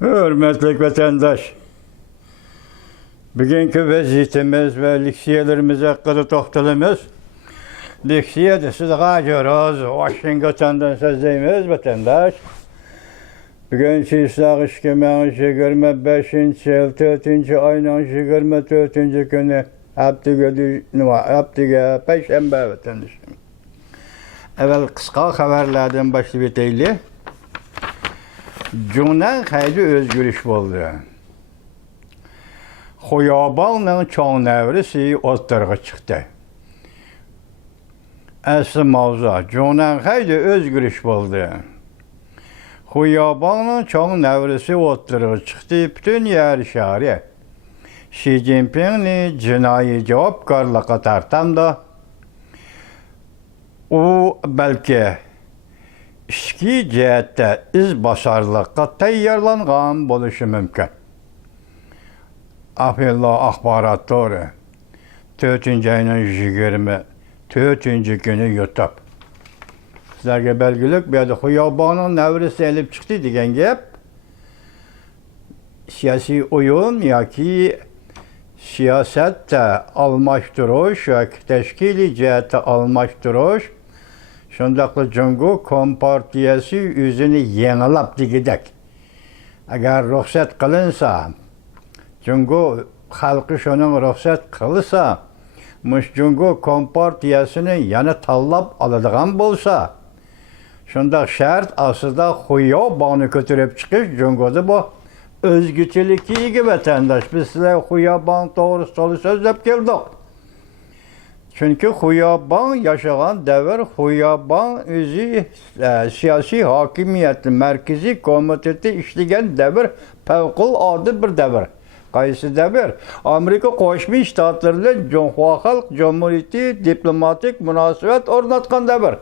Hürmetli vatandaş, bugünkü vaziyetimiz ve liksiyelerimiz hakkında toxtalımız. Liksiye de siz gacıyoruz, Washington'dan sözleyimiz vatandaş. Bugün çiğsaq işkemeğin 25. yıl 4. ayının 24. günü haftiga Perşembe vatandaşım. Evvel kısa haberlerden başlayıp eteyli. Cünden hayli özgürlük oldu. Xoyabanın çoğun evrisi ortaya çıktı. Asıl mavzu, cünden hayli özgürlük oldu. Xoyabanın çoğun evrisi ortaya çıktı. Bütün yer şehri. Xi Jinping'ni cinayi cevapkarlığa tartan da o belki İşki cihette izbasarlıqqa tayyorlangan bo'lishi mumkin. Afillo axborot to'g'ri. 4 ayning 24 kuni YouTube. Sizlarga belgilik bu yerda Xoyabanning navrisi elib chiqdi degan gap. Siyosiy o'yin yoki siyosatda almashtirish yoki tashkiliy jihatda almashtirish Şundaqlı Cungo Kompartiyası yüzünü yenilab degidek. Agar ruxsat qilinsa, Cungo xalqi şunun ruxsat qilsa, mush Cungo Kompartiyasını yana tanlab oladigan bo'lsa, shundaq shart asida Xoyabanni ko'tarib chiqish Cungoda bu o'zgachilikka vatandosh. Biz sizlar Xoyaban to'g'risida so'zlab keldik. Çünkü Xoyaban yaşayan devir, Xoyaban özü siyasi hakimiyetin merkezi komiteti işleyen devir, fevkalade bir devir. Qaysı devir? Amerika Qo'shma Shtatlarida Cumhuriyet Halk Cumhuriyeti diplomatik münasebet ornatkan devir.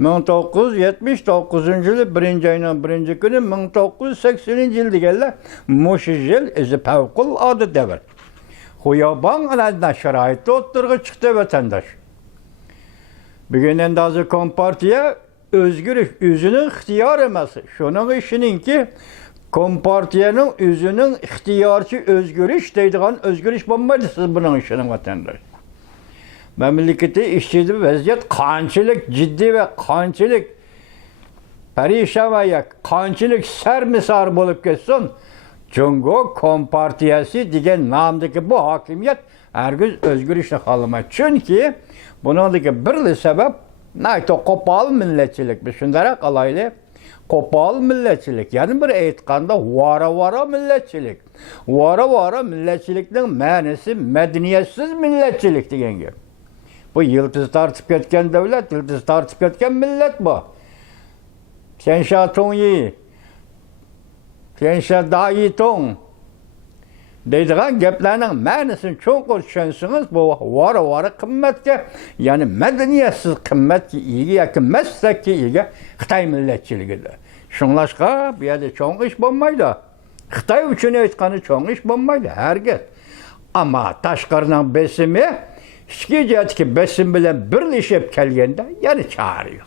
1979 yılı 1. ayının 1. günü 1980 yıl degenler muş yıl özü fevkalade devir. Xoyaban alandan şaraitte oturga çıktı vatandaş. Bugün endazı Kompartiya özgürlük özünün ihtiyar eması. Şunun işinin ki Kompartiyanın özünün ihtiyarçı özgürlük deydiğin özgürlük olmaydı siz bunun işinin vatandaş. Memleketi işçide vaziyet kançılık ciddi ve kançılık perişan ve kançılık sermisar bulup geçsin. Cungo Kompartiyası diyen namdaki bu hakimiyet herkes özgür işle kalma. Çünkü bunundaki birli sebep neyse kopal milletçilik. Şunlara kalaylı kopal milletçilik. Yani bir etkanda vara milletçilik. Vara milletçilikten manisi medeniyetsiz milletçilik diyen gibi. Bu yıldız tartıp ketken devlet, yıldız tartıp ketken millet bu. Sen şatonyi. Gençler daha iyi ton. Deydiğen geplerinin mənisini çoğunqur düşünsünüz bu vara kıymetke yani medeniyetsiz kıymetki ilgi yakın mesleki ilgi Xitay milletçiligidir. Şunlaşqa bir yerde çoğun iş bulmaydı. Xitay üçün etkanı çoğun iş bulmaydı herkes. Ama taşqarının besimi hiçki cihetki besim bilen birleşip kelgende yani çağırıyor.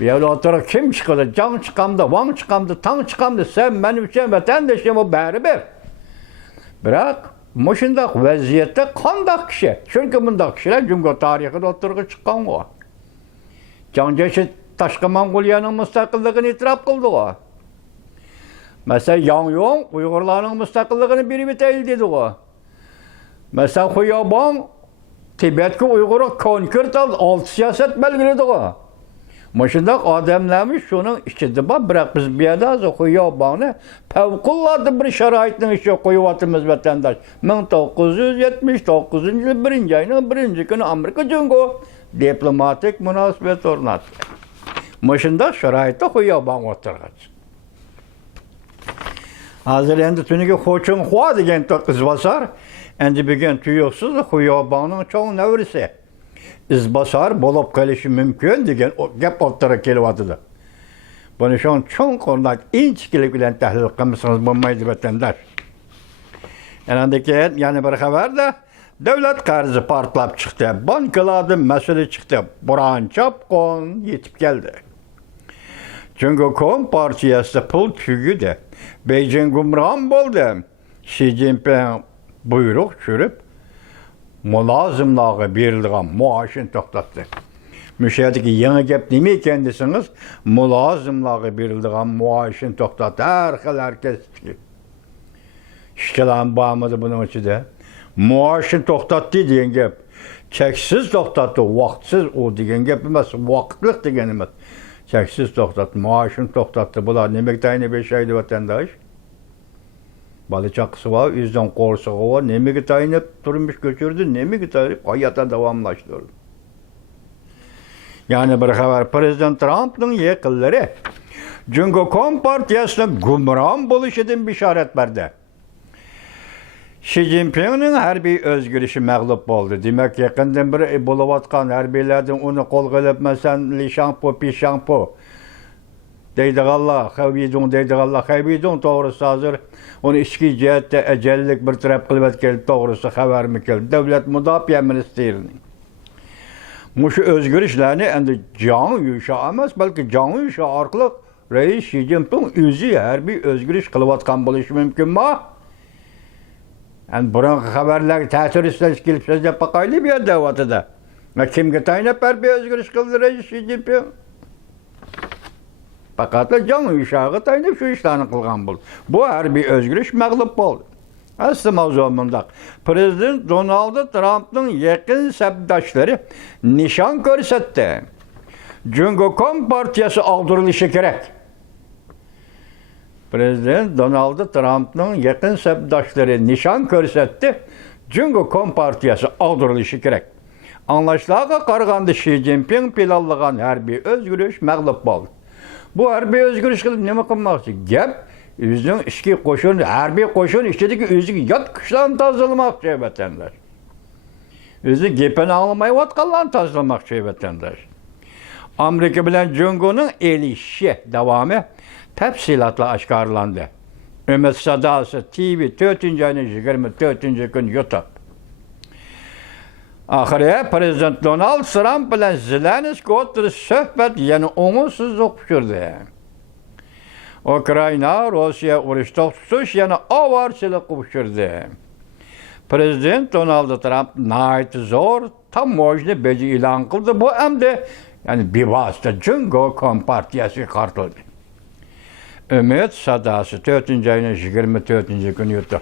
Bir yerde oturup kim çıkıldı? Can çıkamdı, van çıkamdı, tan çıkamdı. Sen benim için vatandaşım o bari bir. Bırak, muşundak vaziyette kandak kişi. Çünkü bundak kişiler Cungo tarihinde oturup çıkan o. Canceşit Taşkı Mongolya'nın müstakillığını itiraf kıldı o. Mesela Yangyong Uygurların müstakillığını biri biteyil dedi o. Mesela Xoyaban Tibet'ki Uygur'u konkürt aldı, altı siyaset belgiledi o. Maşındak adamlarmış şunun içinde bak bırak biz bir yerde az Xoyaban'ı fevkalade bir şaraitin içine koyuvatımız vatandaş. 1979 yıl 1. ayının 1. günü Amerika Cungo diplomatik münasebet ornattı. Maşındak şaraitte Xoyaban oturgaç. Hazır endi tünüki Xoçun Hua degen kız basar. Endi bugün tüyoksuz Xoyaban'ın çoğun nevrisi. İzbasar bolup kalishi mümkün degan gap ortaya kelyapti. Buni shon cho'ng qo'rnak inchkilik bilan tahlil qilmasangiz bo'lmaydi vatandosh. Yana bir xabarda davlat qarzi portlab chiqdi. Bankalardan masala chiqdi. Buron chopqon yetib keldi. Çünkü Kompartiyası pul tügüdü. Beijing gumran boldu. Xi Jinping buyruk sürüp, mulazımlığı berildiğen muaşını toxtatdı. Müşahedeki yeni gep nemi ekendisiniz? Mulazımlığı berildiğen muaşını toxtatdı. Herkes. İşçilerin bağımıdı bunun içinde. Muaşını toxtatdı diyen gep. Çeksiz toxtatdı, vaktsiz o diyen gep emas, vaktlik diyen emas. Çeksiz toxtatdı, muaşını toxtatdı. Bular nemekte aynı 5 aylı vatandaş. Balıçakısı var, yüzden korsuğu var. Nemeki tayinip durmuş göçürdü, nemeki tayinip hayata devamlaştırdı. Yani bir haber Prezident Trump'ın yakınları Cumhuriyet Kompartiyası'nın gumran buluşundan bişaret verdi. Xi Jinping'in harbiy özgürlüşü məğlub oldu. Demek yakından bir buluvatkan harbiylerden onu kol qılıpmasan Li Shangpo, Pi Shangpo deydiğallah, xaviyidun deydiğallah, xaviyidun doğrusu hazır. Onu içki cihette ecellik bir taraf kılvet geldi, doğrusu haber mi geldi? Devlet Müdafiə Ministerinin. Muşu özgürlüşlerini endi can yuşa emas, belki can yuşa arkalık Reis Xi Jinping özü harbiy özgürlüş kılıvatkan buluşu mümkün mü? Yani buranın haberler teröristler gelip söz yapakaylı bir yerde vatıda. Kimge taynap harbiy özgürlüş kıldı Reis Xi Jinping? Fakat can uşağı taynap şu işlerini kılgan buldu. Bu harbiy özgürlüş məğlub oldu. Aslı mavzumunda Prezident Donald Trump'ın yakın sebdaşları nişan görsetti. Cumhuriyet Kompartiyası aldırılışı gerek. Prezident Donald Trump'ın yakın sebdaşları nişan görsetti. Cumhuriyet Kompartiyası aldırılışı gerek. Anlaşılağa qarğandı Xi Jinping planlagan harbiy özgürlüş məğlub oldu. Bu harbiy özgürlüş kılıp neme kılmak için? Gep Üzün işki koşun, harbiy koşun iştedeki üzü yat kışlarını tazalamak şey vatandaş. Üzü gepeni ağlamayı vatkallarını tazalamak şey vatandaş. Amerika bilen Cumhur'un elişi devamı tefsilatla aşkarlandı. Ümit Sadası TV 4. ayının 24. gün YouTube. Ahire Prezident Donald Trump bilen Zelenski oturup söhbet yani umutsuzluk pişirdi. Ukrayna, Rusya uğraştığı tutuş yani avarçılık pişirdi. Prezident Donald Trump nayet zor tam mojni beci ilan kıldı. Bu hem de yani bir vasıta Cumhuriyet Kompartiyası kartıldı. Ümit Sadası 4. ayının 24. gün yuttu.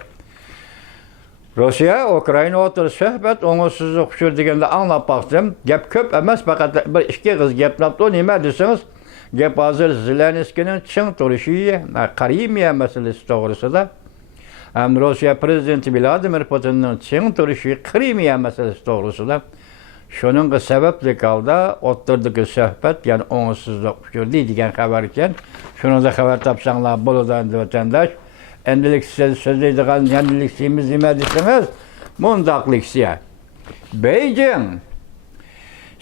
Rusya, Ukrayna oturup söhbet umutsuzluk pişirdi degende anlap baktım. Gep köp emas fakat bir iki kız geplaptı o nime dersiniz? Gep hazır Zelenski'nin çın duruşu Karimiye meselesi doğrusu da hem Rusya Prezidenti Vladimir Putin'in çın duruşu Krimiye meselesi doğrusu da şunun sebeple kaldı oturduk sohbet yani umutsuzluk pişirdi diyen haber iken şunu da haber tapsanlar buludan vatandaş endilik sözleydiğin endiliksimiz demediyseniz mundaklıksıya. Beijing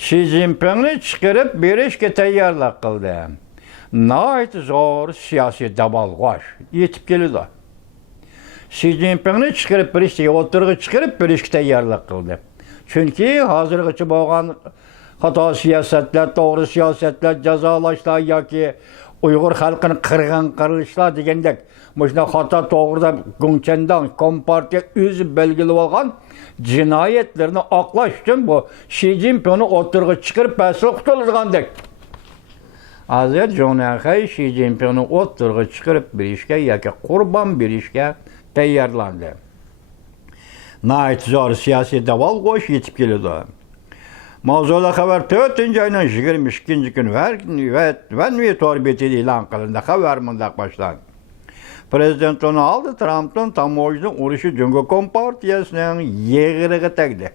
Xi Jinping'i çıkarıp bir işe tayarlıq kıldı. Nayet zor siyasi dabalğaş yetip geliyor. Xi Jinping'i çıkarıp bir işe oturğu çıkarıp bir işe tayarlıq kıldı. Çünkü hazırgıçı boğan hata siyasetler, doğru siyasetler, cezalaşlar yoki Uyghur halkını kırgan kırılışlar degендek Muşna hata doğruda Gümçen'den Kompartiya özü belgili olgan cinayetlerini aklaş için bu Xi Jinping'i oturğu çıkarıp bəsli kutulurgandek. Hazır Jonakay Xi Jinping'i oturğu çıkarıp bir işe yoki kurban bir işe tayarlandı. Nayet zor siyasi daval koş yetip geliyordu. Mavzula haber 4. ayının 22. gün ve torbeti ilan kılındı. Haber mındak başlandı. Prezident Donald Trump'ın tamojlu uğraşı Cumhuriyet Kompartiyası'nın yeğirigi tegdi.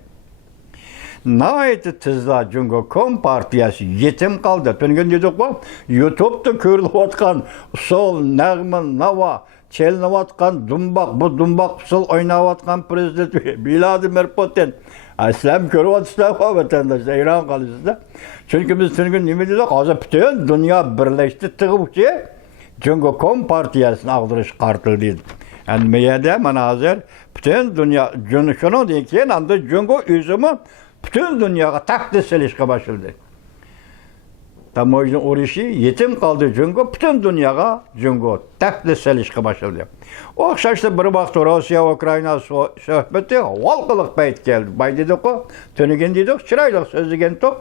Nayet tızla Cumhuriyet Kompartiyası yetim kaldı. Tüngün dedik var, YouTube'da körülüp atkan sol, nəğmin, nava, çelinip atkan dumbak, bu dumbak sol oynayıp atkan Prezident Vladimir Putin. Aslım körüp atışlar var vatandaşlar, İran kalısında. Çünkü biz tüngün nemi dedik, hazır bütün dünya birleşti, tıgı şey. Cumhuriyet Kompartiyası'nın aldırış kartıldı. Yani meyede manazır bütün dünya şunu deyin anda Cumhuriyet üzümü bütün dünyaya takdis ilişki başladı. Tamoyni urushi yetim qoldi Jungo, butun dunyoga Jungo taflis selishga boshladi. O'xshashda bir vaqt Rossiya Ukraina suhbati valqiliq payt keldi. Bay dedik-ku, tunigin dedik, chiroyli so'zlagan to'q.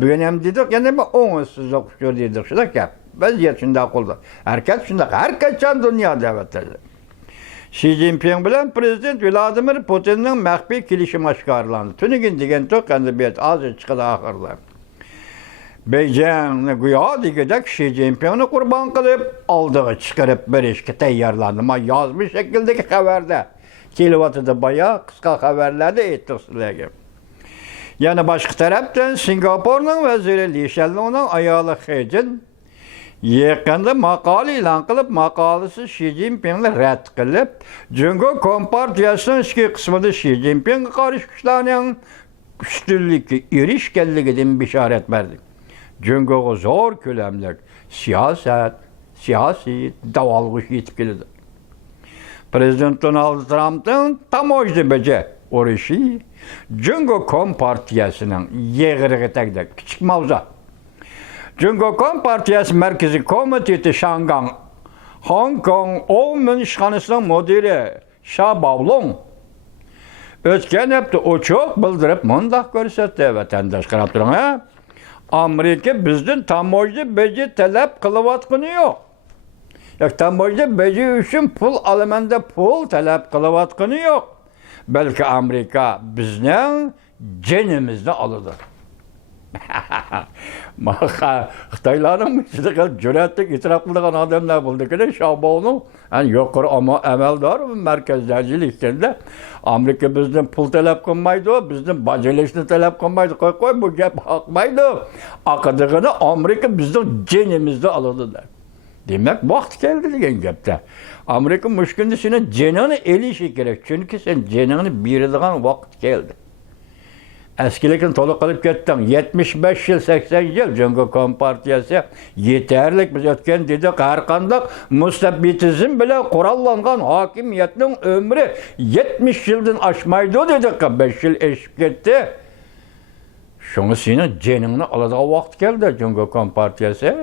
Bugun ham dedik, yana o'ng'izsizlik uchur dedik. Shunday gap. Vaziyat shunday qoldi. Harakat shunday, har qachon dunyoda avatadi. Xi Jinping bilan prezident Vladimir Putinning maxfiy kelishimi oshkorlandi. Tunigin degan to'q endi bu yerda hozir chiqadi oxirlar. Beijingni go'yo degidek Xi Jinpingni qurbon qilib, oldiga chiqarib berishga tayyorlandi. Men yozma shakldagi xabarda kelyapti boya qisqa xabarlarda aytdik sizlarga. Yana boshqa tarafdan Singapurning vaziri Li Shanlongning ayoli Hejin yaqinda maqola e'lon qilib, maqolasi Xi Jinpingni rad qilib, Jungo Kompartiyasining ichki qismida Xi Jinpingga qarshi kuchlarning ustunlikka erishganligidan bishorat berdi. Jungo'ga zo'r ko'lamli siyosiy davolg'ish yetib keldi. Prezident Donald Trampning tamojdibaja urushi Jungo Kompartiyasining yeg'irig'i tagida kichik mavzu. Jungo Kompartiyasi Markaziy komiteti Shangang Hong Kong Omen ishxonasining mudiri Sha Baolong o'tgan hafta ochiq bildirib mundaq ko'rsatdi. Vatandosh qarab turing, ha? Amerika bizden tamojda beji talab qilayotgani yo'q. Yo'q, tamojda beji uchun pul alamanda pul talab qilayotgani yo'q. Balki Amerika bizning jinimizni oladi. Xitoylarning ichida jur'atli e'tirof qilgan odamlar bo'ldi-ku, Shabonu, yuqori amaldor markazdachilikda Amerika bizdan pul talab qilmaydi, bizdan bajarishni talab qilmaydi. Qo'y, bu gap haqmaydi. Aqdig'ini Amerika bizdan jinimizni oladi. Demak, vaqt keldi degan gapda. Amerika mushkunda seni jinini elishi kerak, chunki sen jinini beradigan vaqt keldi. Eskilikni to'liq qilib ketdim. 75 yil, 80 yil Jungo Kompartiyasi yetarlik biz o'tgan dedik. Har qanday mustabbitizm bilan qurollangan hokimiyatning umri 70 yildan oshmaydi dedik. 5 yil eshib ketdi. Shuni seni jiningni oladigan vaqt keldi Jungo Kompartiyasi.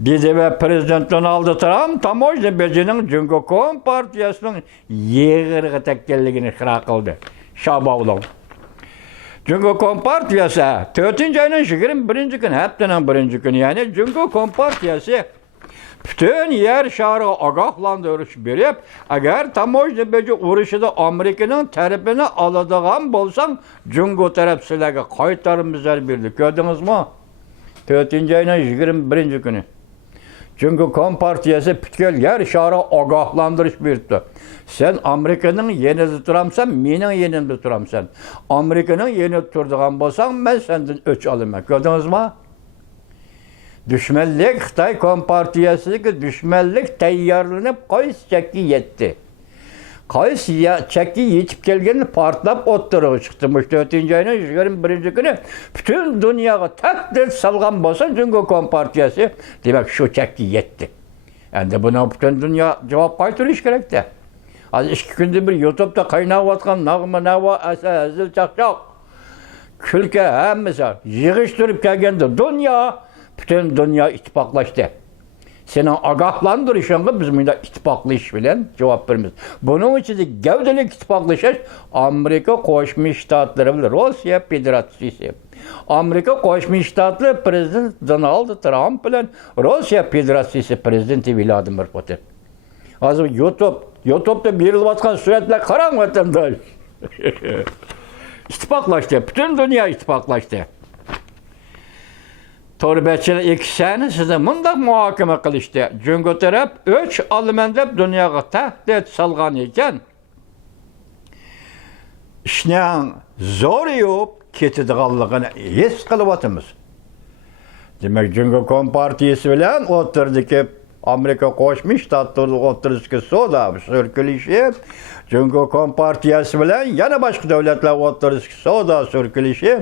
Dedi ve Prezident Donald Trump tamojda bejining Jungo Kompartiyasining yeg'irga tekkanligini iqror qildi. Shabaulov. Jungo Kompartiyasi 4-oyning 21-kuni, haftaning 1-kuni, ya'ni Jungo Kompartiyasi bütün yer shariga ogohlantirish berib, agar tamojda beji urushida Amerikaning tarafini oladigan bo'lsang, Jungo taraf sizlarga qaytarimizlar berdi. Ko'rdingizmi? 4-oyning 21-kuni. Jungo Kompartiyasi butkul yer shariga ogohlantirish berdi. Sen Amerikaning yenida turamsan, mening yenimda turamsan. Amerikaning yenida turadigan bo'lsang, men sendan o'ch olaman. Ko'rdingizmi? Düşmanlik Xitoy Kompartiyasiga düşmanlik tayyorlanib qaysi chakka yetdi. Qaysi chakka yetib kelganini portlab o'ttirib chiqdi. 4-oyning 21-kuni butun dunyoga tahdid solgan bo'lsa Jungo Kompartiyasi, demak shu chakka yetdi. Endi buni butun dunyo javob qaytarish kerak-da. Hozir 2 kunda bir YouTube'da qaynayotgan nag'ma azil chaqchoq kulka hammasi yig'ishtirib kelganda dunyo bütün dünya ittifaklaştı. Senin agahlandırışınla biz bunda ittifaklayış bilen cevap verimiz. Bunun için de gövdelik ittifaklaşış Amerika Koşmuş Ştatları bilen Rusya Federasyonu. Amerika Koşmuş Ştatları Prezident Donald Trump bilen Rusya Federasyonu Prezidenti Vladimir Putin. Hazır YouTube'da birilatkan suretler karan vatandaş. İttifaklaştı. Bütün dünya ittifaklaştı. Torbetçiler ikisini size mundaq muhakeme qilishdi. Jungo taraf o'ch olaman deb dunyoga tahdid solgan ekan. Ishning zo'rayib ketadiganligini his qilyapmiz. Demak, Jungo Kompartiyasi bilan o'tirdiki Amerika Qo'shma Shtatlar o'tirishga so'da surkilishi, Jungo Kompartiyasi bilan yana boshqa davlatlar o'tirishga so'da surkilishi,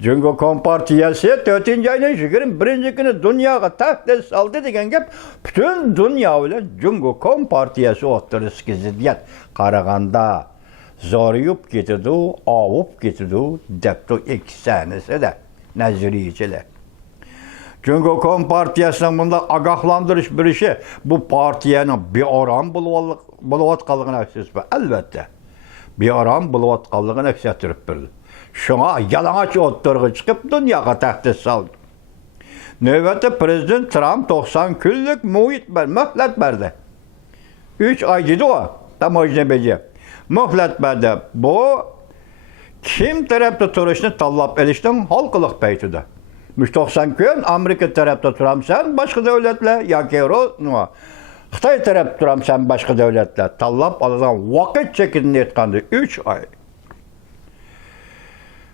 Jungo Kompartiyasi 4-oyning 21-kuni dunyoga tahdid soldi degan gap butun dunyo bilan Jungo Kompartiyasi o'tirishga ziddiyat qaraganda zo'rayib ketadi, ovib ketadi debdi ikkisanisi da. nazariyeciler. Çünkü Kompartiyasının bunda agahlandırış bir işi bu partiyenin bir aram buluvatqanlığını aksesip, elbette bir aram buluvatqanlığını aksestirip birdi. Şuna yalanaç otlarına çıkıp dünyaya tehdit saldı. Növbette Prezident Trump 90 günlük mühlet verdi. 3 ay dedi o, tam ecnebici. Mühlet verdi. Bu kim tarafta turuşunu tallap elişten halkılık peytide. 90 gün Amerika tarafta turamsan başka devletle, ya ki Xitay tarafta turamsan başka devletle tallap alınan vakit çekilini etkandı. 3 ay.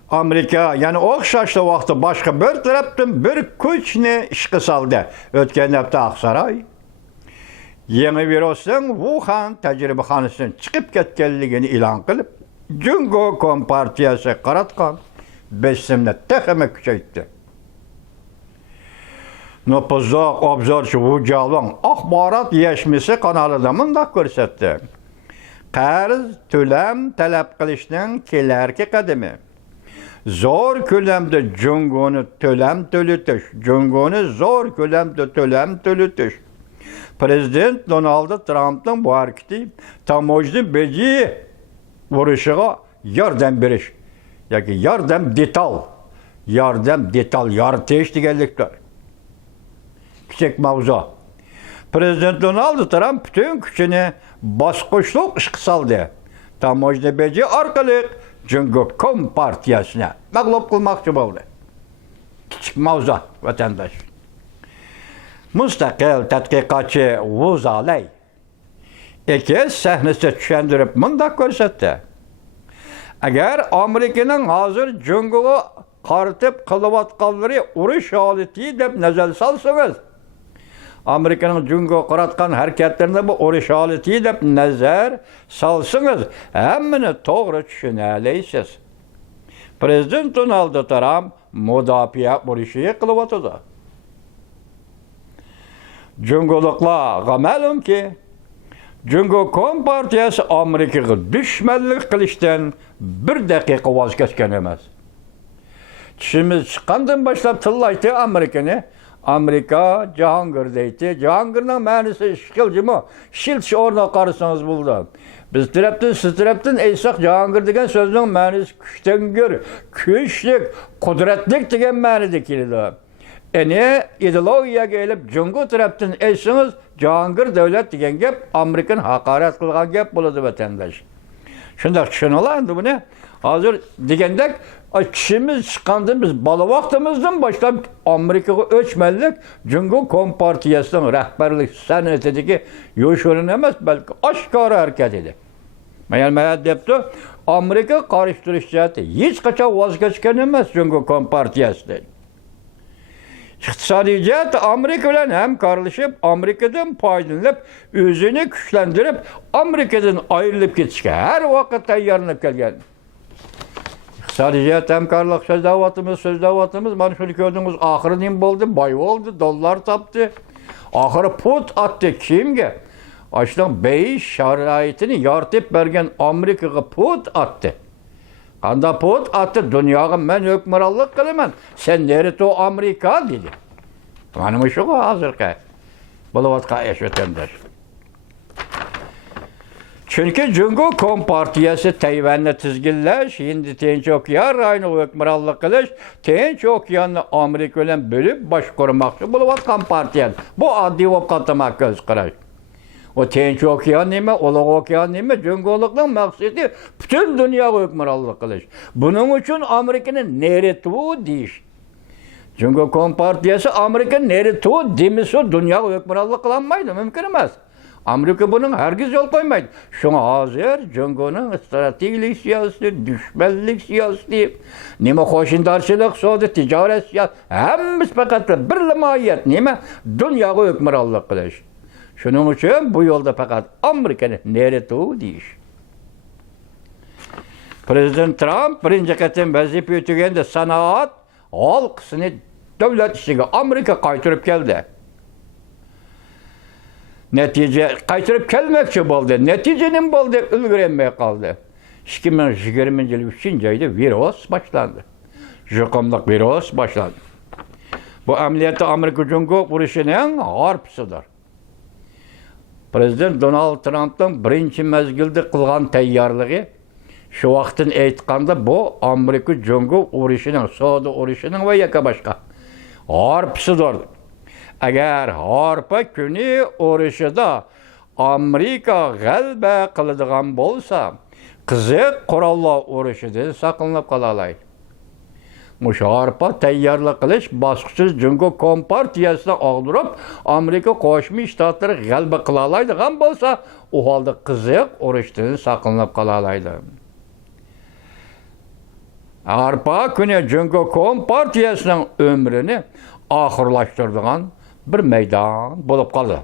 Amerika, yani okşaşlı vakti başka bir taraftan bir güçne işqi saldı. Ötken hafta Aksaray, yeni virüsün Wuhan tecrübehanesinden çıkıp ketkenligini ilan kılıp, Cungo Kompartiyası qaratkan, besimle tekeme küçeytti. Nopuzdoq obzorchi Vujalon axborot yashmisi kanalida mundaq ko'rsatdi. Qarz to'lam talab qilishning kelarki qadami. Zo'r ko'lamda Jungoni to'lam to'latish, Jungoni zo'r ko'lamda to'lam to'latish. Prezident Donald Trumpning bu harakati tamojni beji urishiga yordam berish yoki yordam detal yaratish deganlikdir. Küçük mavzu. Prezident Donald Trump bütün gücünü basqıçlık işqi saldı. Tamojni beji orqali Cungo Kompartiyasına mağlup kılmakçı oldu. Küçük mavzu vatandaş. Müstakil tədqiqatçı Vuzaley iki sahnesi düşendirip mundaq ko'rsatdi. Agar Amerikanın hazır Cungo'ga qartib qilayotganlari urush holati deb nazar solsangiz, Amerikanın Cungo qaratgan harakatlarini bu urush holati deb nazar solsangiz, hammani to'g'ri tushuna olasiz. Prezident Donald Trump mudofaa urushi qilyotdi. Cungoliklarga ma'lumki, Cungo Kompartiyasi Amerikaga dushmanlik qilishdan bir daqiqa voz kechgan emas. Tishimiz chiqqandan boshlab tillaydi Amerikani. Amerika Jahongir deydi. Jahongirning ma'nosi ishqilchimi? Shilch o'rniga qarasangiz bo'ldi. Biz tarafdan, siz tarafdan aytsak Jahongir degan so'zning ma'nosi kuchtangur, kuchlik, qudratlik degan ma'noda keladi. Ideologiyaga elib Cungo tarafdan aytsangiz Jahongir davlat degan gap Amerikan haqorat qilgan gap bo'ladi vatandosh. Shunday tushuniladi buni. Hozir degandek kishimiz chiqqandan biz bola vaqtimizdan boshlab Amerikaga o'chmanlik Cungo Kompartiyasining rahbarlik san'atidagi yo'shirin emas, balki oshkora harakat edi. Mana debdi, Amerika qarashtirish jihati hech qachon voz kechgan emas Cungo Kompartiyasidan. İqtisadi jihat Amerika bilan hamkorlashib, Amerikadan foydalanib, o'zini kuchlantirib, Amerikadan ayrilib ketishga har vaqt tayyorlanib kelgan. İqtisadi jihat hamkorlik so'zlayapmiz, mana shuni ko'rdingiz, oxiri nima bo'ldi? Boy bo'ldi, dollar topdi. Oxiri put atdi kimga? Ashdan beyish sharoitini yoritib bergan Amerikaga put atdi. Qanda put atdi, dunyoga men hukmronlik qilaman. Sen nerede Amerika dedi. Mana shu hozirgi bo'layotgan ish vatandosh. Chunki Cungo Kompartiyasi Tayvanni tizginlash, Hind Tinch okean rayonini hukmronlik qilish, Tinch okeanni Amerika bilan bo'lib boshqarmoqchi bo'layotgan partiya. Bu oddiy bo'lib qolmoq ko'z qarash. O Tinch okean nima, Ulug' okean nima, Jungolikning maqsadi butun dunyoga hukmronlik qilish. Buning uchun Amerikani neretu deyish. Cungo Kompartiyasi Amerika neretu demasa dunyoga hukmronlik qilolmaydi, mumkin emas. Amerika buning hargiz yo'l qo'ymaydi. Shunga hozir Jungoning strategik siyosati, dushmanlik siyosati, nima qo'shindorchilik, savdo, tijorat siyosati, hammasi faqat bir mohiyat, nima dunyoga hukmronlik qilish. Shuning uchun bu yo'lda faqat Amerikani neretu deyish. Prezident Trump birinchi qatim vazifa o'taganda sanoat halqisini davlat ishiga Amerika qaytarib keldi. Natija qaytarib kelmoqchi bo'ldi. Natija nima bo'ldi? Ulgurmay qoldi. 2020 yil 3-oyda virus boshlandi. Juqumluq virus başladı. Bu ameliyatı Amerika-Jungo uruşunun harpısıdır. Prezident Donald Trump'ın birinci mezgilde kılgan tayyorligi şu vaqtdan aytganda bu Amerika-Jungo uruşunun, Soda uruşunun ve yaka başka harpısıdır. Eğer harpa günü uruşida Amerika g'alaba qiladigan bolsa, qiziq qurollar urushidan saqlanib qolalaydi. Mush harpa tayyorlik qilish bosqichi Jungo kompartiyasini og'dirib, Amerika Qo'shma Shtatlari g'alaba qila oladigan bo'lsa, u holda qiziq urushdan saqlanib qolalaydi. Harpa kuni Jungo kompartiyasining umrini oxirlashtiradigan bir maydon bo'lib qoldi.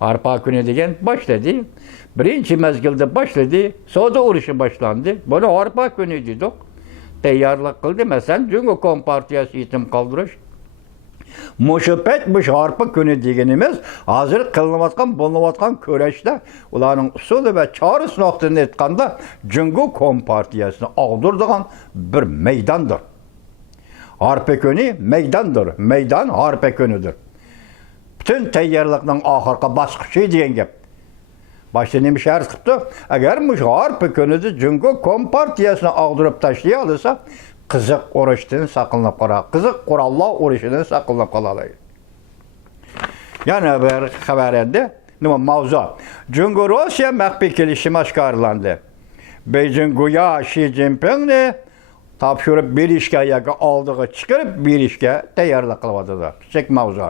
Harpa kuni degan boshladi. Birinchi mezgilda boshladi, Soda urushi boshlandi. Buni harpa kuni dedik. Tayyorlik qildi. Masalan, Jungo kompartiyasi yetim qoldirish. Mushapet bu harpa kuni deganimiz hozir qilinayotgan, bo'layotgan kurashda ularning usuli va chorasi nuqtadan aytganda Jungo kompartiyasini og'diradigan bir maydondir. Harpa kuni maydondir. Maydon harpa kunidir. Bütün tayyorlikning oxirgi bosqichi degan gap. Başta nima shart qilibdi? Agar mush harpa kunida Jungo kompartiyasini og'dirib tashlay olsa, qiziq urushdan saqlanib qoladi. Qiziq qurollar urushidan saqlanib qoladi. Yana bir xabar endi. Nima mavzu? Jungo Rossiya maxfiy kelishimi oshkorlandi. Beijing go'yo Xi Jinpingni topshirib berishga yoki oldiga chiqarib berishga tayyorlik qilyapti. Kichik mavzu.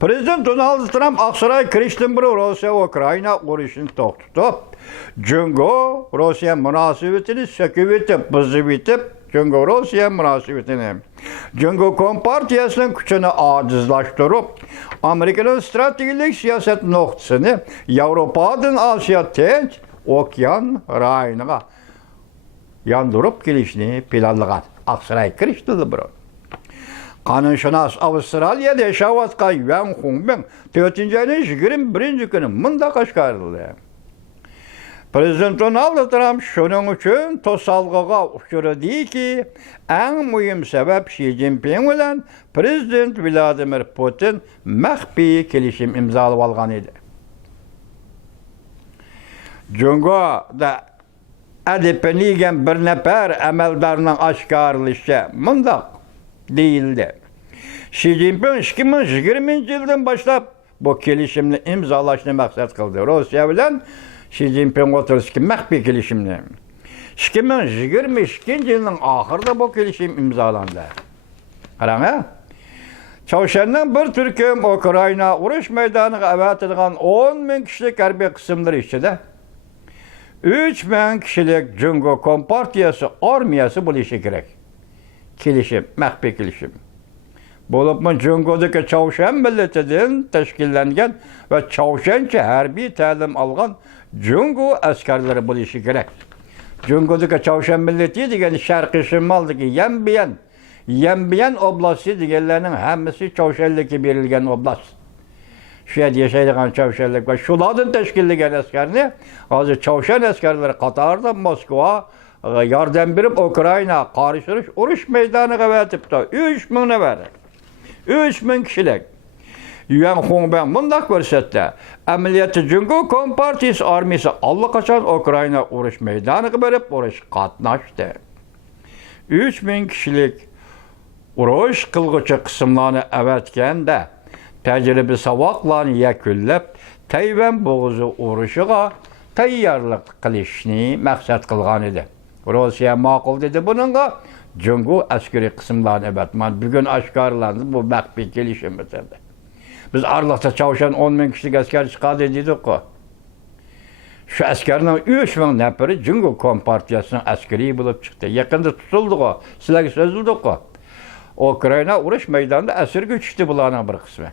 Prezident Donald Trump Aqsaray kirishdan beri Rossiya-Ukraina urushini to'xtatib, Jungo Rossiya munosabatini sökib etib, buzib etib, Jungo Rossiya munosabatini, Jungo kompartiyasining kuchini ojizlashtirib, Amerikaning strategik siyosat nuqtasini Yevropadan Osiyo Tinch okean rayoniga yandırıp kelishni planlagan. Aqsaray kirishdi biri. Qanunshunos Avstraliyada yashayotgan Yuan Hongbin 4-ayning 21-kuni mundaq oshkorildi. Prezident Donald Trump shuning uchun to'salg'iga uchradiki, eng muhim sabab Xi Jinping bilan Prezident Vladimir Putin maxfiy kelishim imzolab olgan edi. Jungoda adepenigen bir nafar amaldorning oshkorilishicha mundaq deyildi. Xi Jinping 2020-yildan boshlab bu kelishimni imzolashni maqsad qildi. Rossiya bilan Xi Jinping o'tirishga maxfiy kelishimni. 2022-yilning oxirida bu kelishim imzolandi. Qarang, Çavuşandan bir Türkiye Ukrayna urush maydoniga avatilgan 10 ming kishilik harbiy qismlar ichida 3 ming kishilik Jungo kompartiyasi armiyasi bo'lishi kerak. Kelishim, maxfiy kelishim. Bo'libmi Jungodagi Çavuşan millatidan tashkillangan va Çavuşancha harbiy ta'lim olgan Jungo askarlari bo'lishi kerak. Jungodagi Çavuşan millati degan sharqiy shimaldagi Yanbiyan oblasti deganlarning hammasi Çavuşanlikka berilgan oblast. Shu yerda yashaydigan Çavuşanlik va shulardan tashkillangan askarni hozir Çavuşan askarlari qatorida Moskva yordam berib Ukraina qarshi urush maydoniga avatibdi. 3 ming nafar. 3 ming kishilik. Yuan Hongbin mundaq ko'rsatdi. Amaliyotda Jungo kompartiyasi armiyasi allaqachon Ukraina urush maydoniga borib urush qatnashdi. 3 ming kishilik urush qilg'uchi qismlarni avatganda tajriba saboqlarni yakunlab Tayvan bo'g'ozi urushiga tayyorlik qilishni maqsad qilgan edi. Rossiya ma'qul dedi buningga Jungo askariy qismlarni avatman. Bugun oshkorlandi bu maxfiy kelishim bitirdi. Biz Arliqda Çavuşan 10 ming kishilik askar chiqadi dedik-ku. Shu askarning 3 ming nafari Jungo kompartiyasining askariy bo'lib chiqdi. Yaqinda tutildi-ku. Sizlarga so'zildi-ku. Ukraina urush maydonida asirga tushdi bularning bir qismi.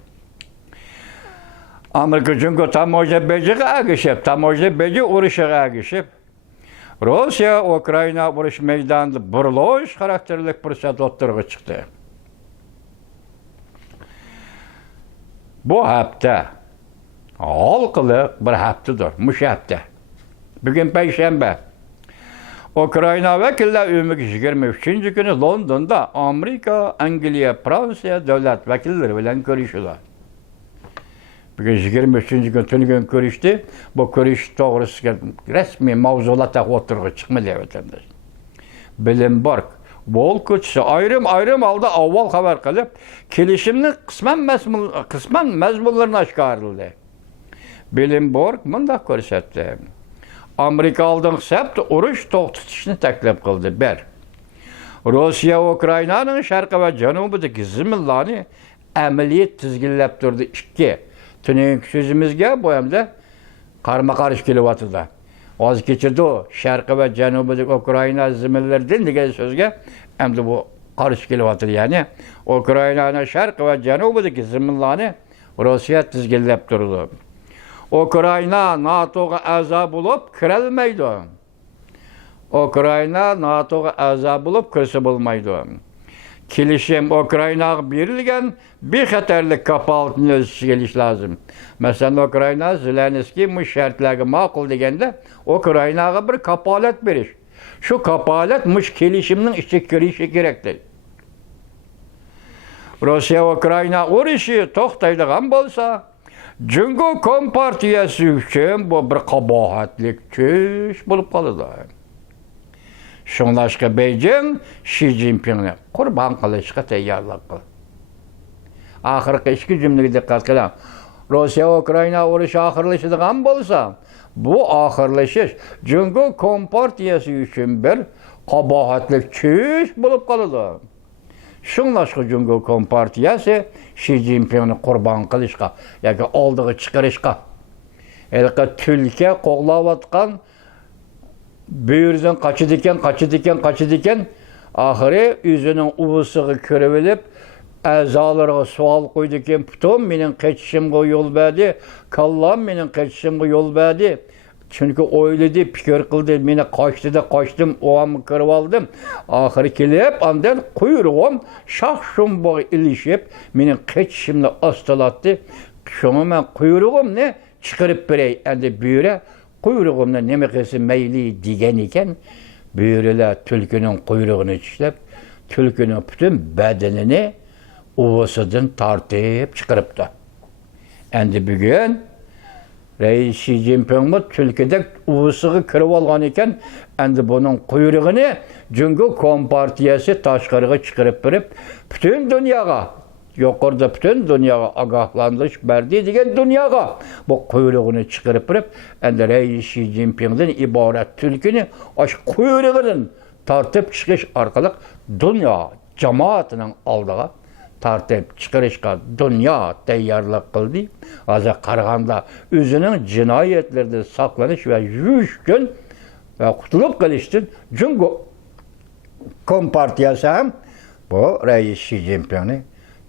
Amerika Jungo tamojabejga agishib, tamojabejga urushiga agishib, Rossiya Ukraina urush maydonida burilish xarakterli fursat o'ttirg'i chiqdi. Bu hafta halqiliq bir haftadir, mush hafta. Bugün Payshanba. Ukrayna vekiller ümük 23. günü London'da Amerika, Angliya, Fransa devlet vekilleri bilen görüşüyorlar. Bugün 23. gün tülgün görüştü. Bu görüş doğrusu resmi mavzulata oturgu çıkmalı vatandaş. Bloomberg, Volkuç'u ayrım aldı avval haber kılıp kilişimli kısmen mezmunlarını aşkarıldı. Bloomberg bunda görsetti. Amerika aldığın sept uruş to'xtatishni taklif qildi. Bir. Rossiya Ukrayna'nın şarkı ve janubidagi zimillarni amaliyot tizginlab turdi. 2. Tuning so'zimizga bu hamda qarama-qarshi kelyapti. Oz kechirdi o sharqi va janubidagi Ukrayna zimillaridan degan so'zga hamda bu qarshi kelyapti. Ya'ni Ukraynaning sharqi va janubidagi zimillarni Rossiya tizginlab turdi. Ukrayna NATO'ga a'zo bo'lib kirolmaydi. Ukrayna NATO'ga a'zo bo'lib kirsa bo'lmaydi. Kelishim Ukraynaga berilgan bexatarlik kafolatini o'zishiga olish lozim. Masalan, Ukrayna Zelenskiy bu shartlarga ma'qul deganda Ukraynaga bir kafolat berish. Shu kafolat mush kelishimning ichiga kirishi kerakdir. Rossiya Ukrayna urushi to'xtaydigan bo'lsa, Cungo Kompartiyasi uchun bu bir qabohatlik tush bo'lib qoladi. Shunlashqa Beijing Xi Jinpingni qurbon qilishga tayyorlik qildi. Oxirgi ikki jumlaga diqqat qiling. Rossiya Ukrayna urushi oxirlashadigan bo'lsa, bu oxirlashish Cungo Kompartiyasi uchun bir qabohatlik tush bo'lib qoladi. Shunlashqa Cungo Kompartiyasi Xi Jinpingni qurbon qilishga yoki oldiga chiqarishga tulka qo'g'layotgan bu yerdan qachidikan oxiri o'zining uvisiga kirib olib a'zolariga savol qo'ydi ekan, putum mening qaytishimga yo'l berdi, kallam mening qaytishimga yo'l berdi. Chunki o'yladi, fikr qildi, meni qochdim, o'g'amni kirib oldim. Oxiri kelib, andan quyrug'im shoh-shumbog'i ilishib, mening qaytishimni ostolatdi. Shuni men quyrug'imni chiqarib beray. Endi buyura quyrug'imni nima qilsa mayli degan ekan, buyuralar tulkining quyrug'ini tishlab, tulkining butun badanini uvasidan tortib chiqaribdi. Endi bugun Reis Xi Jinping tulkidek uvisiga kirib olgan ekan, endi buning quyrug'ini Cungo Kompartiyasi tashqariga chiqarib berib, butun dunyoga, yuqorida butun dunyoga ogohlantirish berdi degan dunyoga bu quyrug'ini chiqarib berib, endi Reis Xi Jinpingdan iborat tulkini osh quyrug'idan tortib chiqish orqali dunyo jamoatining oldiga tartib chiqarishga dunyo tayyorlik qildi. Hozir qaraganda o'zining jinoyatlardan saqlanish va yuvish uchun va qutulib qolishdan Cungo Kompartiyasi ham bu Reis Xi Jinpingni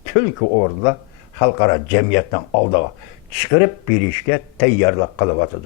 tulki o'rnida xalqaro jamiyatning oldiga chiqarib berishga tayyorlik qilyapti.